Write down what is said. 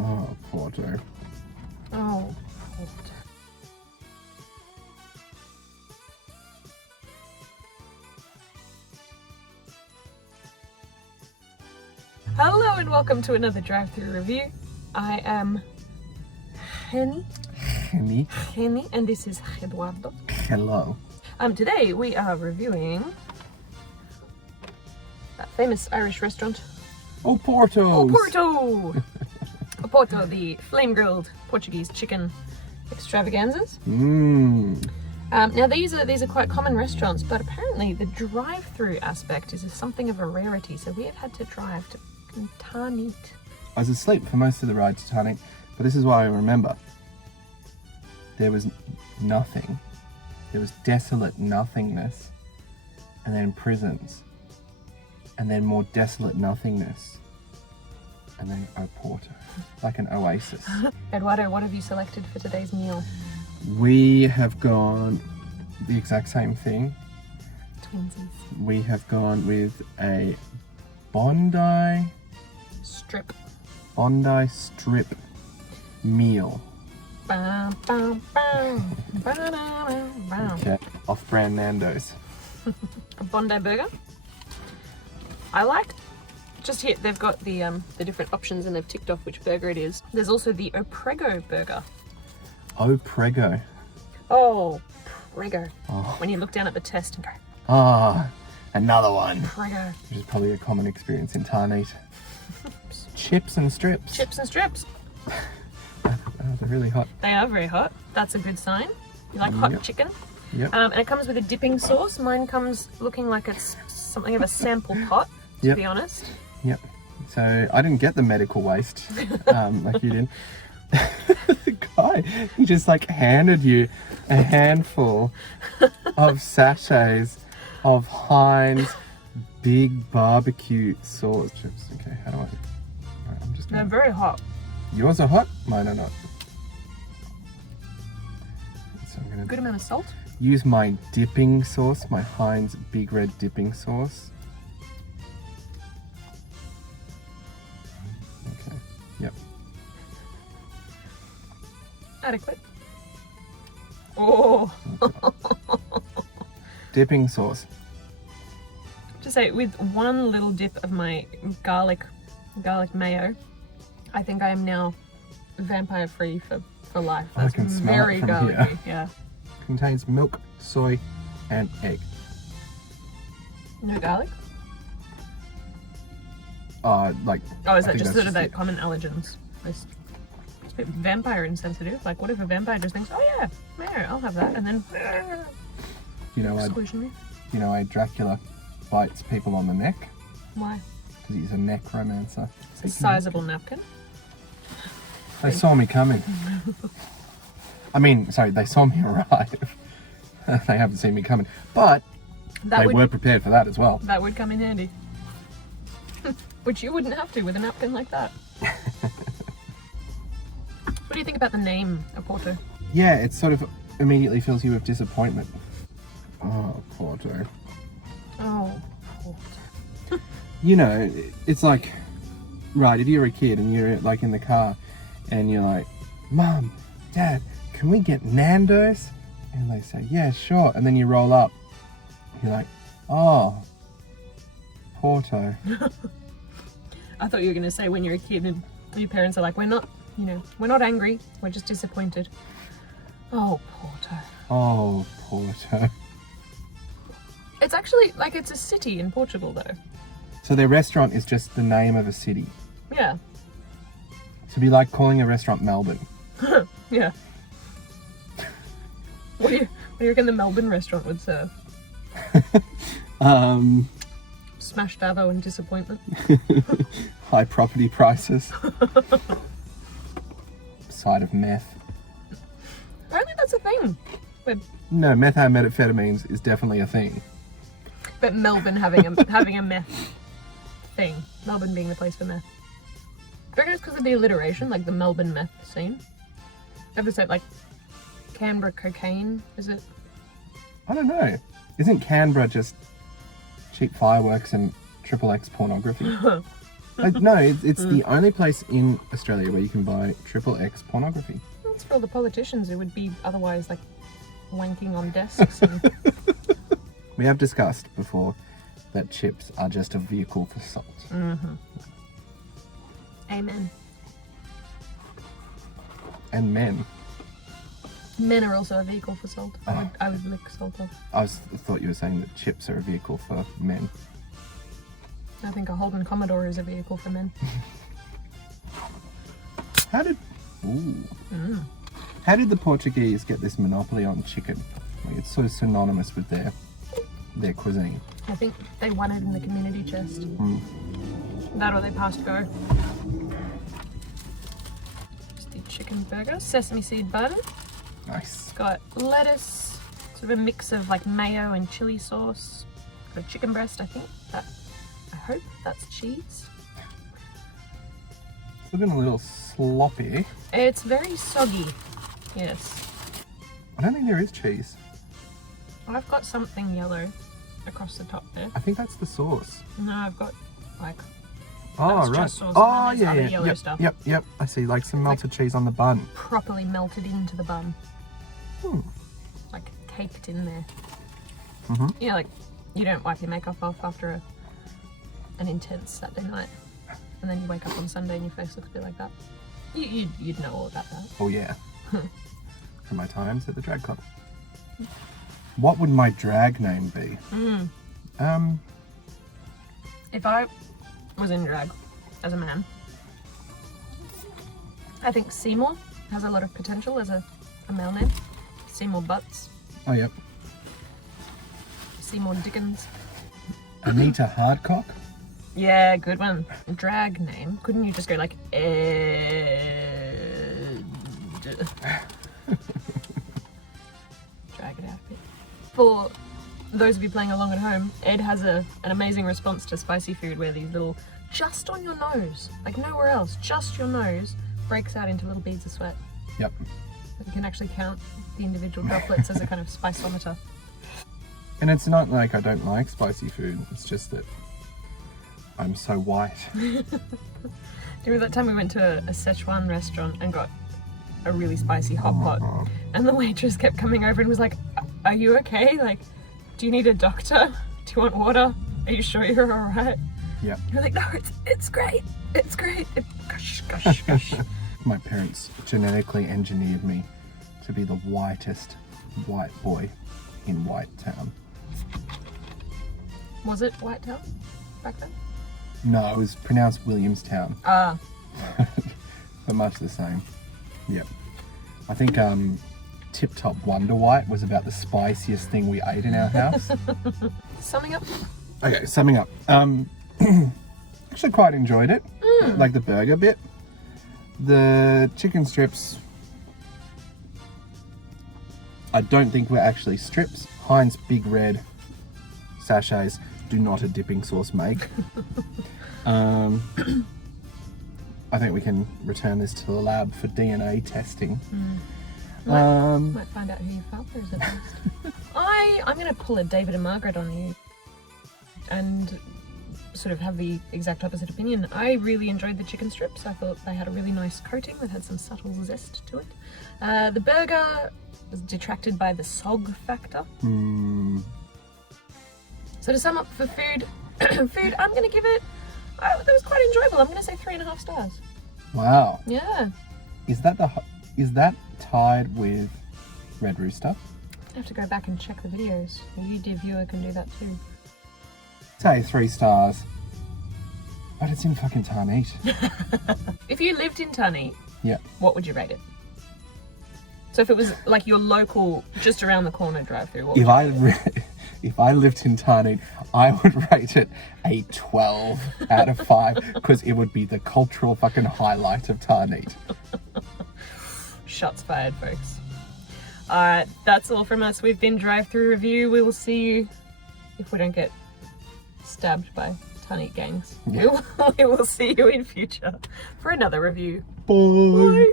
Oh, Porto. Oh, Porto. Hello and welcome to another drive-through review. I am Henny, and this is Eduardo. Hello. Today we are reviewing that famous Irish restaurant, Oporto. Oporto. Oporto, the flame-grilled Portuguese chicken extravaganzas. Now these are quite common restaurants, but apparently the drive-through aspect is something of a rarity. So we have had to drive to Tarnit. I was asleep for most of the ride to Tarnit, but this is what I remember. There was nothing. There was desolate nothingness, and then prisons, and then more desolate nothingness, and then Oporto, like an oasis. Eduardo, what have you selected for today's meal? We have gone the exact same thing. Twinsies. We have gone with a Bondi Strip. meal. Bam, bam, bam. Ba-da-da-da-da. Okay. Off-brand Nando's. A Bondi burger. I like, just here they've got the different options and they've ticked off which burger it is. There's also the Oprego burger. Oprego. Oh, Prego. Oh. When you look down at the test and go, Ah, another one. Prego. Which is probably a common experience in Tarnit. Chips and strips. Chips and strips. Oh, they're really hot. They are very hot. That's a good sign. You like hot Yep. chicken? Yep. And it comes with a dipping sauce. Mine comes looking like it's something of a sample pot, to Yep. be honest. Yep. So I didn't get the medical waste like you did. The guy, he just like handed you a handful of sachets of Heinz big barbecue sauce chips. Okay, how do I? Alright, I'm just They're gonna. very hot. Yours are hot, mine are not. So I'm gonna Good amount of salt. use my dipping sauce, my Heinz big red dipping sauce. Okay. Yep. Adequate. Oh. Dipping sauce. To say, with one little dip of my garlic mayo, I think I am now vampire free for life. I That's can smell very it from garlicky. here. Yeah. Contains milk, soy, and egg. No garlic? Like. Oh, is I that think just that's sort of the it. common allergens? It's a bit vampire insensitive. Like, what if a vampire just thinks, oh yeah, mayo, I'll have that, and then You know, squishing me? Dracula bites people on the neck Why? because he's a necromancer. It's a sizable napkin. They saw me coming. I mean, sorry, they saw me arrive. They haven't seen me coming, but they were prepared for that as well. That would come in handy. Which you wouldn't have to with a napkin like that. What do you think about the name, Oporto? Yeah, it sort of immediately fills you with disappointment. Oh, Porto. Oh, Porto. You know, it's like, right, if you're a kid and you're like in the car and you're like, Mom, Dad, can we get Nando's? And they say, yeah, sure. And then you roll up. You're like, oh, Porto. I thought you were going to say when you're a kid and your parents are like, we're not angry, we're just disappointed. Oh, Porto. Oh, Porto. It's actually, like, it's a city in Portugal, though. So their restaurant is just the name of a city. Yeah. So it'd be like calling a restaurant Melbourne. Yeah. What do you reckon the Melbourne restaurant would serve? Smashed avo and disappointment. High property prices. Side of meth. Apparently that's a thing. No, methamphetamines is definitely a thing. But Melbourne having a meth thing. Melbourne being the place for meth. Do you reckon it's because of the alliteration, like the Melbourne meth scene? Ever say like Canberra cocaine, is it? I don't know. Isn't Canberra just cheap fireworks and XXX pornography? No, it's the only place in Australia where you can buy XXX pornography. That's for all the politicians who would be otherwise like wanking on desks. And... We have discussed before that chips are just a vehicle for salt. Mm-hmm. Amen. And men. Men are also a vehicle for salt. I would lick salt off. I thought you were saying that chips are a vehicle for men. I think a Holden Commodore is a vehicle for men. How did the Portuguese get this monopoly on chicken? Like, it's sort of synonymous with their cuisine. I think they won it in the community chest. That or they passed go. Just the chicken burger, sesame seed bun. Nice. It's got lettuce, sort of a mix of like mayo and chili sauce. Got a chicken breast, I think. I hope that's cheese. It's looking a little sloppy. It's very soggy. Yes. I don't think there is cheese. I've got something yellow across the top there. I think that's the sauce. No, I've got like... Oh, that's right. just sauce, Oh, and then there's other yeah. yellow stuff. Yep. I see, like some melted cheese on the bun. Properly melted into the bun. Like caked in there. Yeah, like you don't wipe your makeup off after an intense Saturday night, and then you wake up on Sunday and your face looks a bit like that. You'd know all about that. Oh yeah. From my times at the drag club. What would my drag name be? If I was in drag as a man, I think Seymour has a lot of potential as a male name. Seymour Butts. Oh yep. Seymour Dickens. Anita Hardcock. Yeah, good one. Drag name. Couldn't you just go like Ed? Drag it out a bit. For those of you playing along at home, Ed has an amazing response to spicy food where these little, just on your nose, like nowhere else, just your nose, breaks out into little beads of sweat. Yep. You can actually count the individual droplets as a kind of spiceometer. And it's not like I don't like spicy food, it's just that I'm so white. Do you remember that time we went to a Szechuan restaurant and got a really spicy hot pot, and the waitress kept coming over and was like, "Are you okay? Like, do you need a doctor? Do you want water? Are you sure you're all right?" Yeah. You're like, "No, it's great. It's great. Gosh, gosh, gosh." My parents genetically engineered me to be the whitest white boy in White Town. Was it White Town back then? No, it was pronounced Williamstown. Ah. But much the same. Yep. I think Tip Top Wonder White was about the spiciest thing we ate in our house. Summing up? Okay, summing up. Actually quite enjoyed it. Like the burger bit. The chicken strips, I don't think were actually strips. Heinz Big Red sachets do not a dipping sauce make. I think we can return this to the lab for DNA testing. Might find out who your father is at least. I'm going to pull a David and Margaret on you and sort of have the exact opposite opinion. I really enjoyed the chicken strips. I thought they had a really nice coating that had some subtle zest to it. The burger was detracted by the sog factor. So to sum up for food, I'm going to give it, that was quite enjoyable. I'm going to say 3.5 stars. Wow. Yeah. Is that tied with Red Rooster? I have to go back and check the videos. You, dear viewer, can do that too. Say 3 stars. But it's in fucking Tarneet. If you lived in Tarneet, Yeah. what would you rate it? So if it was like your local, just around the corner drive-through, what would you rate it? If I lived in Tarneet, I would rate it a 12 out of 5 because it would be the cultural fucking highlight of Tarneet. Shots fired, folks. Alright, that's all from us. We've been Drive-Through Review. We will see you if we don't get stabbed by Tarneet gangs. Yeah. We will see you in future for another review. Bye. Bye.